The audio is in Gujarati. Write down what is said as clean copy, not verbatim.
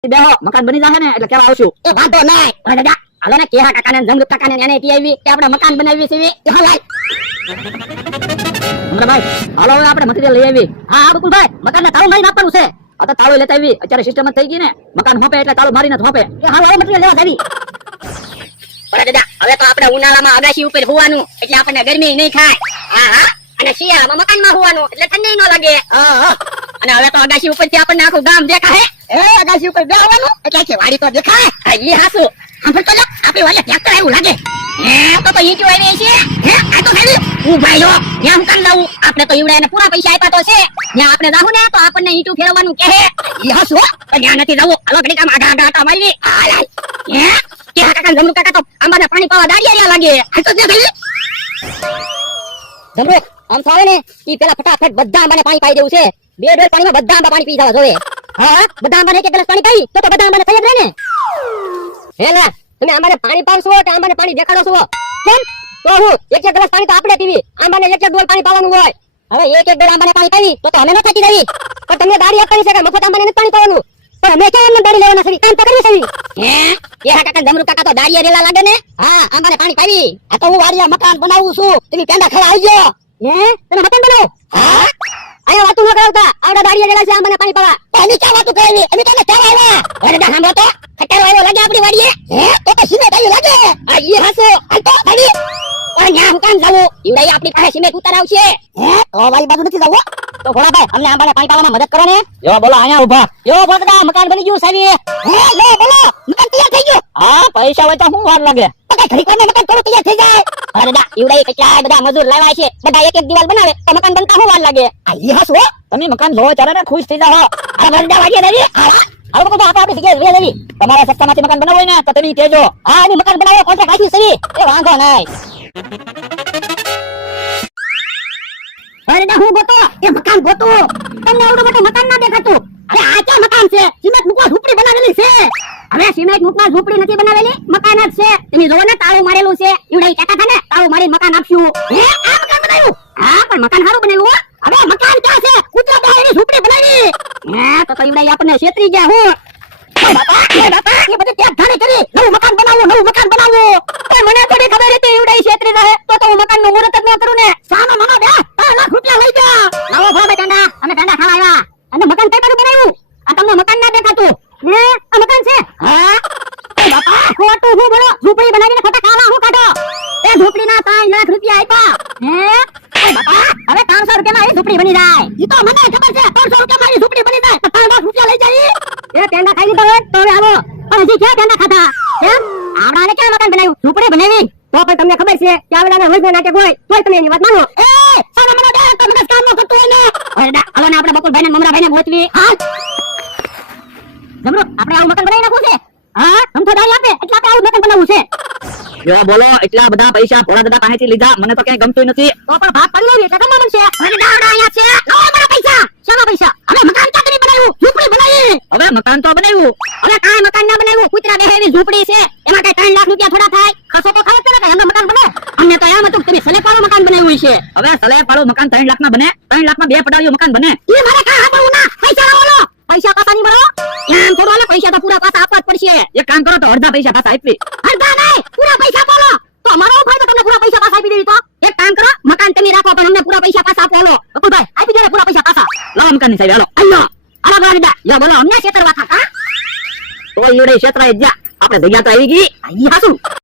બેહો મકાન બની જશે ને એટલે કેવા આવશું. એ વાંધો નહીં. અરે દાદા હાલો ને કેહા કાકાને જમરૂક કાકાને એને કહી આવી કે આપણે મકાન બનાવી છે એ હા લાય. ભાઈ હાલો હવે આપણે મટીરીયલ લઈ આવી. હા બકુલભાઈ મકાનને તાળું મારીને આપવાનું છે. આ તો તાળું લેતા આવી. અત્યારે સિસ્ટમ જ થઈ ગઈ ને મકાન હોપે એટલે તાળું મારીને જ હોપે. એ હાલો હવે મટીરીયલ લેવા જાવી. અરે દાદા હવે તો આપણે ઉનાળામાં અગાશી ઉપર હોવાનું એટલે આપણને ગરમી નહીં થાય. હા હા. અને શિયાળામાં મકાનમાં હોવાનું એટલે ઠંડી ન લાગે. હા હા. અને હવે તો અગાશી ઉપરથી આપણને આખું ગામ દેખાય. એ અગાશી ઉપર બેહવાનું એટલે આખી વાડી તો દેખાય. હા ઈ હાસુ. આમ તો લે આપણી વાલે ટ્રેક્ટર આવ્યું લાગે. તો ઈંટો આવી છે. આ તો ખાલી ઉભાઈ જો ત્યાં કાન લાવું આપણે તો ઈવડાને પૂરા પૈસા આપ્યા તો છે. ત્યાં આપણે જાવું ને તો આપણને ઈંટું ફેરવવાનું કહે. ઈ હસુ પણ ત્યાં નથી જવું. હાલો ઘડીક આમ આઘા આઘા મારી. હાલ કે કાકા જમરૂ કાકા તો આંબાને પાણી પાવા દાડિયા લાગે. આ તો દે ભાઈ જમરૂ આમ થાવે ને ઈ પેલા ફટાફટ બધા આંબાને પાણી પાઈ દેવું છે. બે ડોલ પાણીમાં બધા આંબા પાણી પી જવા જોઈએ. હા બધા આંબાને એક ગ્લાસ પાણી પાઈ તો બધા આંબાને થઈ જ રહે ને. હેલા તમે આંબાને પાણી પાવશો કે આંબાને પાણી દેખાડો છો? કેમ તો હું એક ગ્લાસ પાણી તો આપણે પીવી. આંબાને એક ડોલ પાણી પાવાનું હોય. હવે એક ડોલ આંબાને પાણી પાવી તો અમે ન થાકી જવી. પણ તમને દાડી આપવાની છે કે મફત આંબાને નથી પાણી પાવાનું. પણ અમે કેમ એમને દાડી લેવાના છે? કામ તો કરવી છે. કે કાકા જમરૂ કાકા તો દાડિયા રેલા લાગે ને. હા આંબાને પાણી પાવી. આ તો હું વાડિયા મકાન બનાવું છું. તમે પેંડા ખાવા આવજો. તમે મકાન બનાવો. હા અહીંયા વાતું ન કરાવતા. આવડા દાડિયા રેલા છે આંબાને પાણી પાવા. અમે ક્યાં વાતું કરાવી? અમે તો ક્યાં આવ્યા? અરે દા સાંભળો તો ખટારો આવ્યો લાગે આપણી વાડીએ. તો તો સિમેન્ટ આવ્યું લાગે. આ ઈ હાસો. હાલ તો ભાઈ પણ ન્યા હું કામ જાવું? ઈવડાઈ આપણી પાસે સિમેન્ટ ઉતાર આવશે. તો વાળી બાજુ નથી જવું. તો ભોળાભાઈ અમને આંબાને પાણી પાવામાં મદદ કરો ને. જો બોલો અહીંયા ઊભા. જો ભોળા મકાન બની ગયું સાવી. લે બોલો મકાન તૈયાર થઈ ગયું. હા પૈસા હોય તો શું વાર લાગે? તો કઈ ઘડી કોને મકાન થોડું તૈયાર થઈ જાય. અરે દા ઈવડાઈ કેટલા બધા મજૂર લાવ્યા છે. બધા એક એક દિવાલ બનાવે તો મકાન બનતા શું વાર લાગે? આ ઈ હસુ તમે મકાન જોવો ત્યારે ને ખુશ થઈ જાઓ. અરે વરડા વાડીએ દેવી. હવે તો આપણે જગ્યાએ લઈ લેવી. તમારા સસ્તામાંથી મકાન બનાવવું હોય ને તો તમે કહેજો. હા એની મકાન બનાવો કોન્ટ્રાક્ટ રાખી સવી. એ વાંધો નહીં. અરે દા હું ગોતો એ મકાન ગોતો. તમને આવડું મોટું મકાન ના દેખાતું. અરે આ ક્યાં મકાન છે? સિમેન્ટ મૂકવા ઝૂંપડી બનાવેલી છે. હવે સિમેન્ટ મૂકવા ઝૂંપડી નથી બનાવેલી મકાન જ છે. તમે જોવો ને તાળું મારેલું છે. ઈવડાઈ કહેતા હતા ને તાળું મારી મકાન આપશું. આ મકાન બનાવ્યું. હા પણ મકાન સારું બનાવ્યું હો. હવે મકાન ક્યાં છે? કૂતરા બેહીને ઝૂંપડી બનાવી. તો ઈવડાઈ આપણને છેતરી ગયા હું. બાપા એ બધું ત્યાં ધારે કરી નવું મકાન બનાવો. પણ મને થોડી ખબર હતી ઈવડાઈ છેતરી રહે તો હું મકાનનું મુહૂર્ત જ ન કરું ને. સાનો મનો બે 3 લાખ રૂપિયા લઈ જા. લાવો ભાઈ ટાંડા અમે ટાંડા ખાવા આવ્યા. અને મકાન કઈ બાજુ બનાવ્યું? આ તમને મકાન ના દેખાતું? આ મકાન છે. હા બાપા ખોટું હું બોલો. ઝૂંપડી બનાવીને ખોટા કાલા હું કાઢો. એ ઝૂંપડીના 3 લાખ રૂપિયા આપ્યા. બાપા હવે 300 રૂપિયામાં એ ઝૂંપડી બની જાય. ઈ તો મને ખબર છે 300 રૂપિયા મારી ઝૂંપડી બની જાય. 3 લાખ રૂપિયા લઈ જાય. એ ટેંડા ખાઈ લીધો હોય તો હવે આવો. પણ હજી ક્યાં ટેંડા ખાધા? કેમ આવડાને ક્યાં મકાન બનાવ્યું? ઝૂંપડી બનાવી તો પણ તમને ખબર છે કે આવડાના વજન નાટક હોય તોય તમે એની વાત માનો. એ સાનો મનો બે તમે કામ ન કરતો હોય ને. અરે દા હાલો ને આપણે બકુલભાઈ ને મમરાભાઈ ને ગોતવી. હા જમરો આપણે આવું મકાન બનાવી નાખવું છે. હા ધમતો દાઈ આપે એટલે આપણે આવું મકાન બનાવવું છે. જો બોલો એટલા બધા પૈસા ભોળા દાદા પાસેથી લીધા મને તો કઈ ગમતું નથી. તો પણ ભાગ પડી લેવી એટલે તમામ છે. અરે દાડા આયા છે. લો મારા પૈસા. શાના પૈસા? હવે મકાન ક્યાં કરી બનાવ્યું? ઝૂંપડી બનાવી. હવે મકાન તો બનાવ્યું. હવે કાંઈ મકાન ના બનાવ્યું. કૂતરા બેહે એવી ઝૂંપડી છે. એમાં કઈ 3 લાખ રૂપિયા થોડા થાય? ખસો તો ખરો ને એમનું મકાન બને. અમને તો એમ હતું કે તમે સલેપાળું મકાન બનાવ્યું છે. હવે સલેપાળું મકાન 3 લાખ માં બને. 3 લાખ માં 2 પડાવ્યું મકાન બને. ઈ મારે કા આપવું ના. પૈસા લાવો લો. પૈસા પાછા નહીં મળો. એમ થોડું હાલે પૈસા તો પૂરા પાછા આપવા જ પડશે. એક કામ કરો તો અડધા પૈસા પાછા આપી. અડધા નહીં પૂરા પૈસા બોલો. તો અમારો ફાયદો તમને પૂરા પૈસા પાછા આપી દેવી તો. એક કામ કરો મકાન તમે રાખો પણ અમને પૂરા પૈસા પાછા આપો. હાલો બકુલભાઈ આપી દો પૂરા પૈસા પાછા. લાવો મકાન ની સાહેબ હાલો. અલ્યો હાલો ગાડીદા યો બોલો અમને છેતરવા થા. તો ઈવડે છેતરાય જા. આપણે જગ્યા તો આવી ગઈ. ઈ હાસુ